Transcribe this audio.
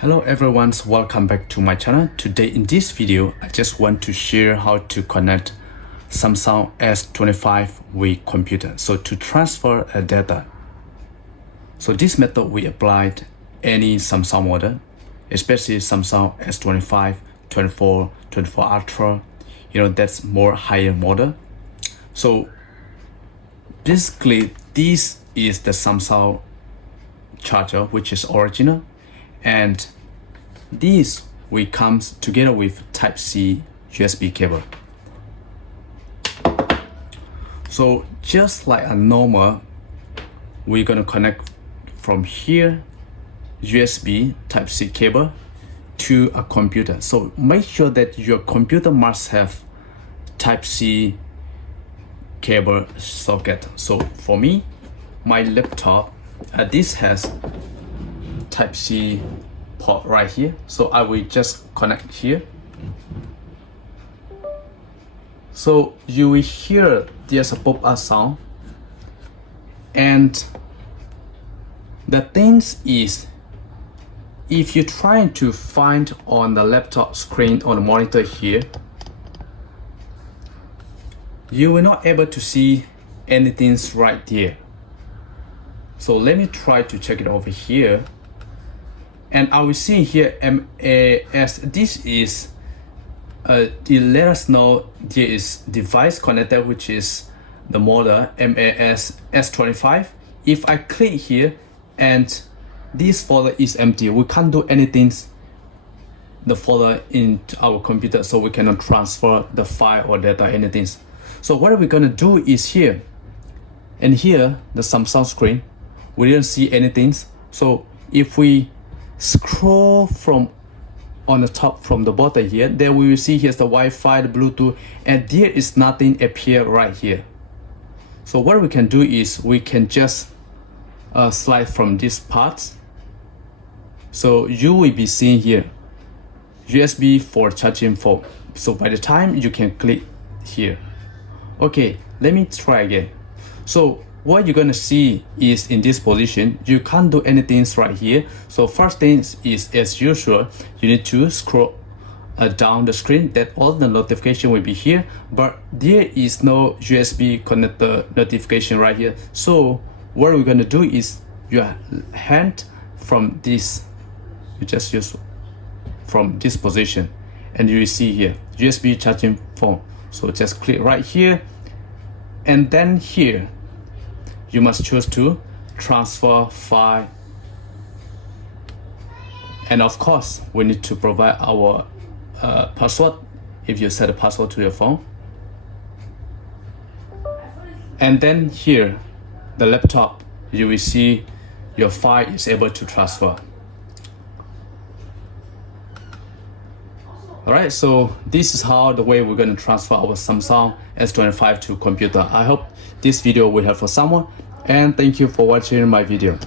Hello everyone, welcome back to my channel. Today in this video, I just want to share how to connect Samsung S25 with computer. So to transfer a data. So this method we applied any Samsung model, especially Samsung S25, 24, 24 Ultra, that's more higher model. So basically this is the Samsung charger, which is original. And this will comes together with Type-C USB cable. So just like a normal, we're gonna connect from here USB Type-C cable to a computer. So make sure that your computer must have Type-C cable socket. So for me, my laptop, this has Type-C port right here, so I will just connect here. So you will hear there's a pop-up sound, and the thing is, if you're trying to find on the laptop screen on the monitor here, you will not able to see anything right there. So let me try to check it over here. And I will see here MAS. This is it let us know there is device connected, which is the model MAS S25. If I click here and this folder is empty, we can't do anything the folder into our computer, so we cannot transfer the file or data, anything. So what we're gonna do is here, and here the Samsung screen, we didn't see anything. So if we scroll from on the top from the bottom here, then we will see here's the Wi-Fi, the Bluetooth, and there is nothing appear right here. So what we can do is we can just slide from this part. So you will be seeing here USB for charging phone. So by the time you can click here. Okay, let me try again. So what you're gonna see is in this position, you can't do anything right here. So first thing is, as usual, you need to scroll down the screen, that all the notification will be here, but there is no USB connector notification right here. So what we're gonna do is your hand from this, you just use from this position, and you will see here USB charging phone. So just click right here, and then here you must choose to transfer file, and of course we need to provide our password if you set a password to your phone. And then here the laptop, you will see your file is able to transfer. Alright, so this is how the way we're going to transfer our Samsung S25 to computer. I hope this video will help for someone, and thank you for watching my video.